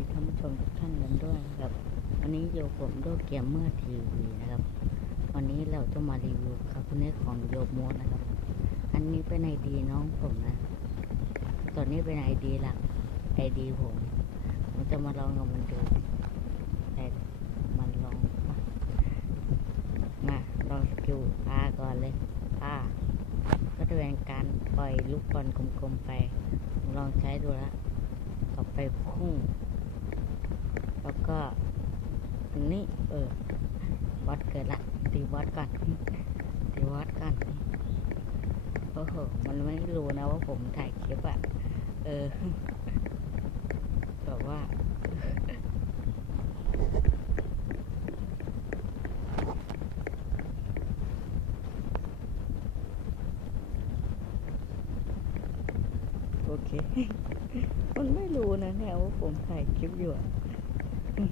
ดีท่านผู้ชมทุกท่านกันด้วยครับวันนี้อยู่ผมโดเกียมเมอร์ทีวีนะครับ วันนี้เราจะมารีวิวคาคูเนตของโยโมะนะครับ อันนี้เป็นไอดีน้องผมนะ ตอนนี้เป็นไอดีหลักไอดีผมผมจะมาลองกับมันดูแต่มันลองมาลองสกิลอาก่อนเลยอาก็จะเป็นการปล่อยลูกบอลกลมๆไป ลองใช้ดูล้วต่อไปพุ่ง แล้วก็ตรงนี้เออวัดเกิดละตีวัดก่อนตีวัดก่อนโอ้โหมันไม่รู้นะว่าผมถ่ายคลิปอะเออแบบว่าโอเค มันไม่รู้นะเนี่ยว่าผมถ่ายคลิปอยู่ อะ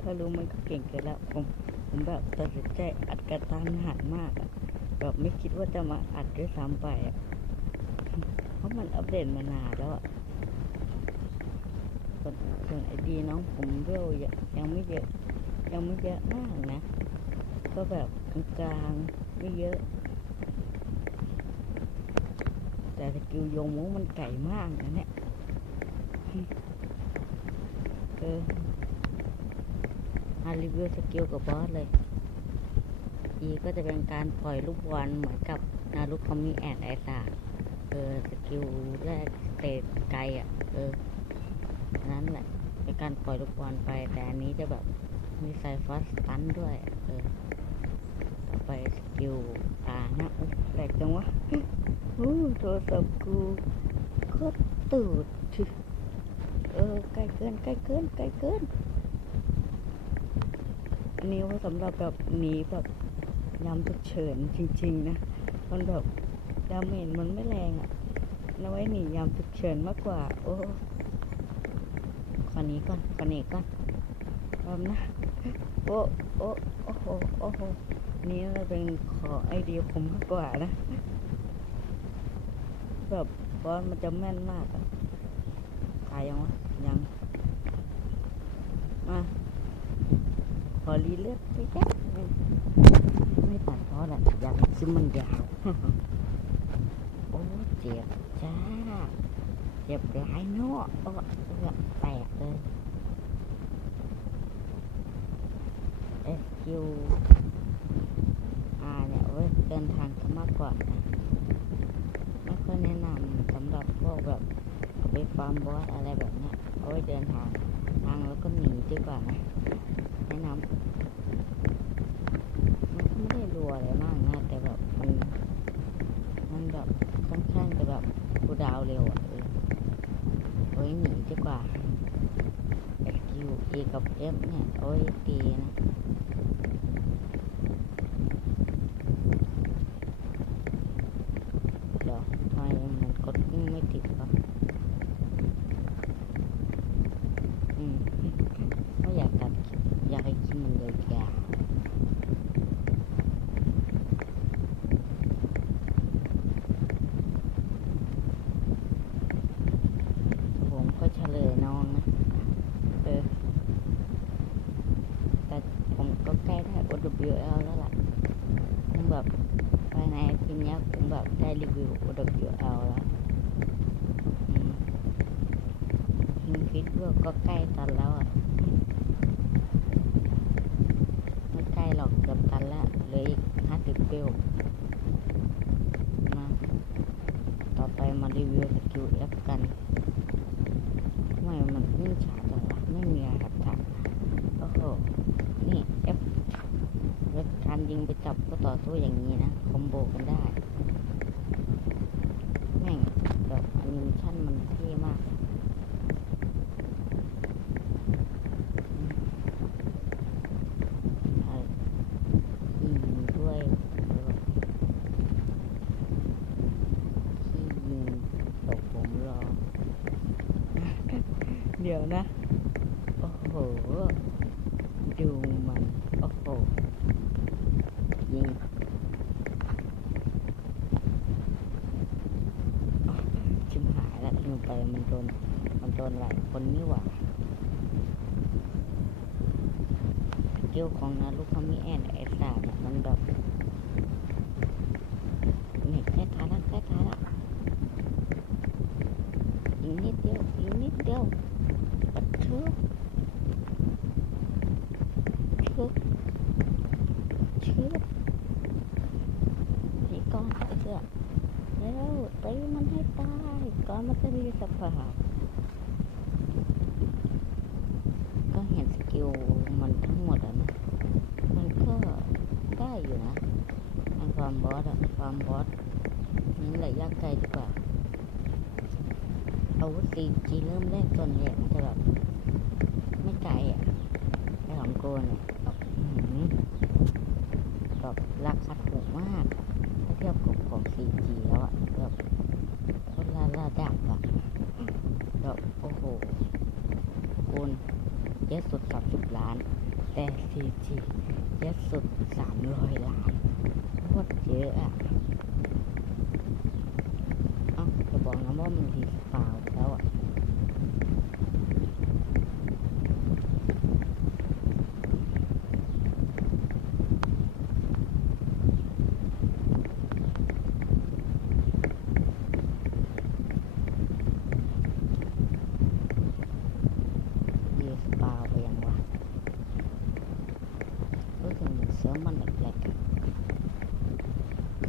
ถ้ารู้มันก็เก่งเกินแล้วผมผมแบบตัดสินใจอัดกระตันหันมากอะแบบไม่คิดว่าจะมาอัดด้วยซ้ำไปอะเพราะมันอัปเดตมานานแล้วอะส่วนส่วนไอดีน้องผมเวลยังยังไม่เยอะ ยังไม่เยอะมากนะ ก็แบบกลางๆไม่เยอะ แต่สกิลโยงมุมันไก่มากนะเนี่ย เออ มารีวิวสกิลกับบอสเลย อีก็จะเป็นการปล่อยลูกบอลเหมือนกับนารุคามิแอนไอซาเออสกิลแรกเตะไกลอะ เออ นั้นแหละเป็นการปล่อยลูกบอลไป แต่อันนี้จะแบบมีไซฟัสตันด้วย เออ ไปสกิลตานะแหลกจังวะโอ้โทรศัพท์กูโคตรตูดชิ เออใกล้เกินใกล้เกินใกล้เกินอันนี้ว่าสำหรับแบบหนีแบบยามฉุกเฉินจริง ๆ นะมันแบบดาเมจมันไม่แรงอะ่ะเอาไว้หนียามฉุกเฉินมากกว่า โอ้ขอนี้ก่อนขอนี้ก่อนพร้อมนะโอ้โอ้โอ้โหโอ้โหนนี้เราเป็นขอไอเดียผมมากกว่านะแบบบอสมันจะแม่นมากอะตายยังวะ ยังมาขอรีเลือดไปแจ๊กไม่ไม่ตัดเพราะอะไรอยากให้คลิปมันยาว โอ้เจ็บจ้า เจ็บหลายเนาะโอ้เอือกแตกเลยเอสคิวอาเนี่ยเอาไว้เดินทางกันมากกว่านะไม่ค่อยแนะนำสำหรับพวกแบบเอาไปฟาร์มบอสอะไรแบบเนี้ย เอาไว้เดินทางทางแล้วก็หนีดีกว่านะแนะนำมันก็ไม่ได้รัวอะไรมากนะ แต่แบบมันมันแบบค่อนข้างจะแบบกูดาวเร็วอะเออเอาไว้หนีดีกว่า S Q E กับ F เนี่ยเอาไว้ตีนะเดี๋ยวทำไมมันกดไม่ติดวะอืม ไม่อยากตัดคลิปอยากให้คลิปมันยาวๆผมก็เฉลยน้องนะ เออ แต่ผมก็ใกล้ได้ OWL แล้วล่ะผมแบบภายในอาทีเนี้ยผม แบบได้รีวิว OWL แล้วอืมคิงคิดว่าก็ใกล้ตันแล้วอะไม่ใกล้หรอกเกือบตันแล้วเหลืออีกห้าสิบเบลมาต่อไปมารีวิวสกิล F กันทำไมมันวิ่งช้าจังวะไม่มีอะไรทำโอ้โหนี่ F เวลาการยิงไปจับก็ต่อสู้อย่างนี้นะ คอมโบกันได้ แม่งแบบแอนิเมชั่นมันเท่มาก ใช่ขี้ยิงด้วยขี้ยิงตกผมรอ เดี๋ยวนะ โอ้โห ดูมัน โอ้โห ยิง ชิมหายแล้วไปมันโดน มันโดนหลายคนนี่หว่าสกิลของนารุคามิแอนไอสาเนี่ยมันแบบเนี่ยใกล้ตายแล้วใกล้ตายแล้วอีกนิดเดียว นิดเดียวปัดเชือกเชือกเชือกพี่ก้อนเสื้อเร็วตีมันให้ตายก่อนมันจะมีสภาพก็เห็นสกิลมันทั้งหมดอะนะมันก็ได้อยู่นะความบอสอะความบอสนี่ระยะไกลดีกว่า อาวุธตีจีเริ่มแรกต้นเนี่ยมันจะแบบไม่ไกลอะไอของโกนเนี่ยแบบอื้อหือแบบราคาถูกมากถ้าเทียบกับของ 4G แล้วอะแบบคนละระดับอะแบบโอ้โหคุณเยอะสุด 30 ล้าน แต่ 4G เยอะสุด 300 ล้านโคตรเยอะอะเอ้าจะ บอกนะว่ามันรีสปาวแล้วอะรีสปาวน์ไปยังวะรู้สึกเหมือนเซิร์ฟมันแหลกๆอะ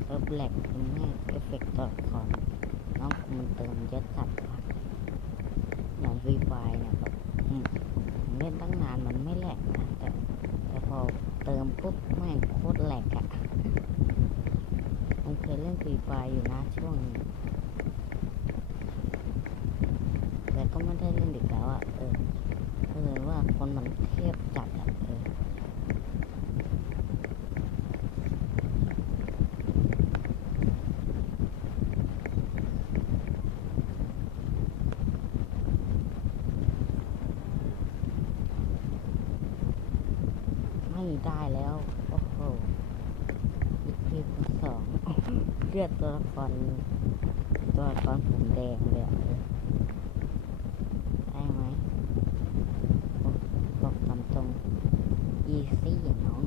เซิร์ฟแหลกทำให้เอฟเฟกต์ตัวละคร น้องมันเติมเยอะจัดว่ะอย่างวีไฟเนี่ยแบบเล่นตั้งนานมันไม่แหลกนะแต่แต่พอเติมปุ๊บแม่งโคตรแหลกอะผมเคยเล่นฟรีไฟอยู่นะช่วงนึงแต่ก็ไม่ได้เล่นอีกแล้วอะเออก็เลยว่าคนมันเทียบจัดอะเออ ไม่ได้แล้ว โอ้โหอีพีคูณสอง เลือดตัวละครตัวละครผมแดงเลยได้ไหมผมบอกตามตรงอีซี่น้อง